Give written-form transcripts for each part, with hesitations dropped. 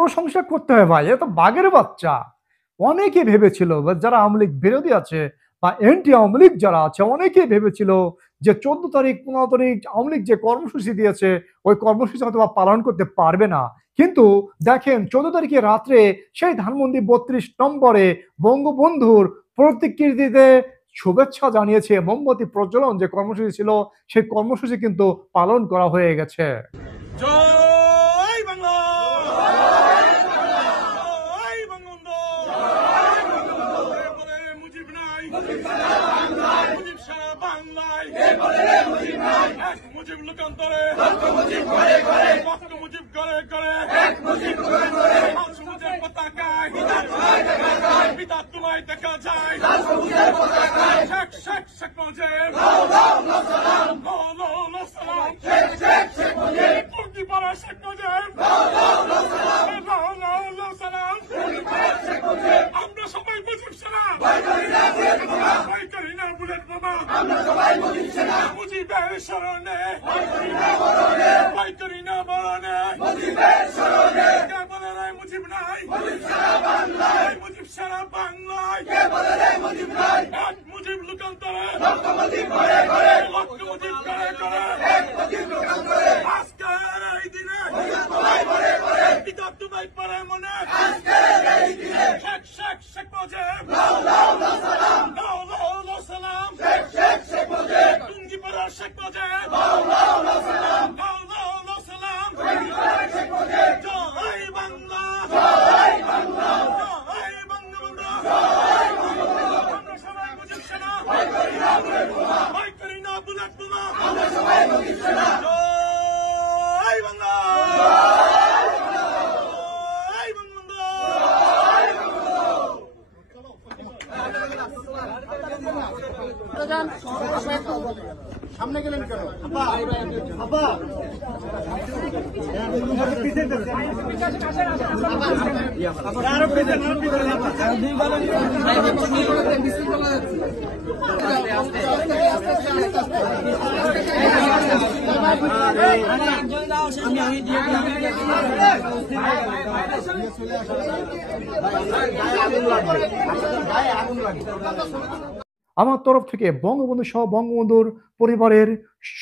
প্রশংসা করতে হয় ভাই, এটা তো বাঘের বাচ্চা। অনেকে ভেবেছিল বা যারা আওয়ামী লীগ বিরোধী আছে বা এন্টি আওয়ামী লীগ যারা আছে অনেকে ভেবেছিল যে 14 তারিখ 15 তারিখ আওয়ামী লীগ যে কর্মসূচি দিয়েছে ওই কর্মসূচি হয়তো বা পালন করতে পারবে না। কিন্তু দেখেন 14 তারিখে রাত্রে সেই ধানমন্ডি 32 নম্বরে বঙ্গবন্ধুর প্রতিকৃতিতে শুভেচ্ছা জানিয়েছে, মোমবাতি প্রজ্বলন যে কর্মসূচি ছিল সেই কর্মসূচি কিন্তু পালন করা হয়ে গেছে। জয় বাংলা, জয় বঙ্গবন্ধু, বলে মুজিব নাই, মুজিব সারা বাংলায়, এক মুজিব লোকান্তরে, পক্ষ মুজিব করে করে, সবুজের পতাকায়, পিতা তোমায় দেখা যায়, শেখ শেখ শেখ মুজিব, আমরা সবাই মুজিব সেনা, ভয় করি না বুলেট বোমা, মুজিবের স্মরণে, ভয় করি না মরণে, কে বলে রে মুজিব নাই, মুজিব সারা বাংলায়, এক মুজিব লোকান্তরে, লক্ষ মুজিব করে করে, আজকের এই দিনে পিতা তোমায় পরে মনে, শেখ শেখ শেখ মুজিব, সালাম, টুঙ্গিপাড়ার শেখ মুজিব, সালাম, জয় বাংলা, জয় বঙ্গবন্ধু, আমরা সবাই মুজিব সেনা, ভয় করি না বুলেট বোমা, জয় বাংলা, জয় বঙ্গবন্ধু। সামনে গেলেন কেন? আমার তরফ থেকে বঙ্গবন্ধু সহ বঙ্গবন্ধুর পরিবারের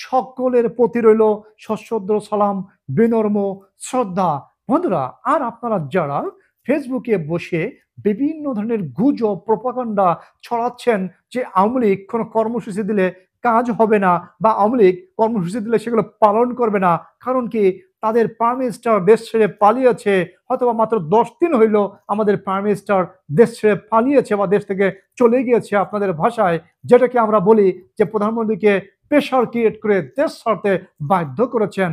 সকলের প্রতি রইল সশ্রদ্ধ সালাম, বিনম্র শ্রদ্ধা। বন্ধুরা, আর আপনারা যারা ফেসবুকে বসে বিভিন্ন ধরনের গুজব প্রপাগান্ডা ছড়াচ্ছেন যে আওয়ামী লীগ কোনো কর্মসূচি দিলে কাজ হবে না বা আওয়ামী লীগ কর্মসূচি দিলে সেগুলো পালন করবে না, কারণ কি তাদের প্রাইম মিনিস্টার দেশ ছেড়ে পালিয়েছে, হয়তো মাত্র 10 দিন হইল আমাদের প্রাইম মিনিস্টার দেশ ছেড়ে পালিয়েছে বা দেশ থেকে চলে গিয়েছে আপনাদের ভাষায়, যেটাকে আমরা বলি যে প্রধানমন্ত্রীকে প্রেশার ক্রিয়েট করে দেশ ছাড়তে বাধ্য করেছেন।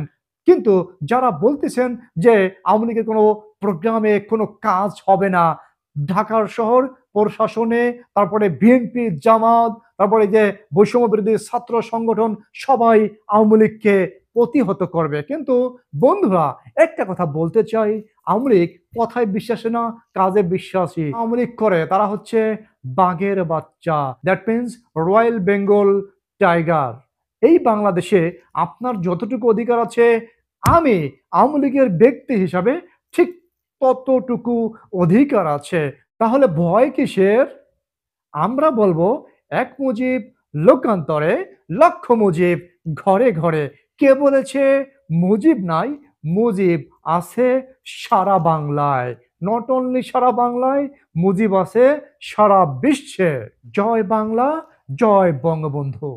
কিন্তু যারা বলতেছেন যে আওয়ামী লীগের কোনো প্রোগ্রামে কোনো কাজ হবে না, ঢাকার শহর প্রশাসনে, তারপরে বিএনপি, জামাত, তারপরে যে বৈষম্য বিরোধী ছাত্র সংগঠন সবাই আওয়ামী লীগকে প্রতিহত করবে। কিন্তু বন্ধুরা, একটা কথা বলতে চাই, আওয়ামী লীগ কথায় বিশ্বাসী না, কাজে বিশ্বাসী। আওয়ামী লীগ করে তারা হচ্ছে বাঘের বাচ্চা, that means royal Bengal tiger. এই বাংলাদেশে আপনার যতটুকু অধিকার আছে আমি আওয়ামী লীগের ব্যক্তি হিসাবে ঠিক ততটুকু অধিকার আছে। তাহলে ভয় কিসের? আমরা বলবো এক মুজিব লোকান্তরে, লক্ষ মুজিব ঘরে ঘরে। কে বলেছে মুজিব নাই? মুজিব আছে সারা বাংলায়। নট অনলি সারা বাংলায়, মুজিব আছে সারা বিশ্বে। জয় বাংলা, জয় বঙ্গবন্ধু।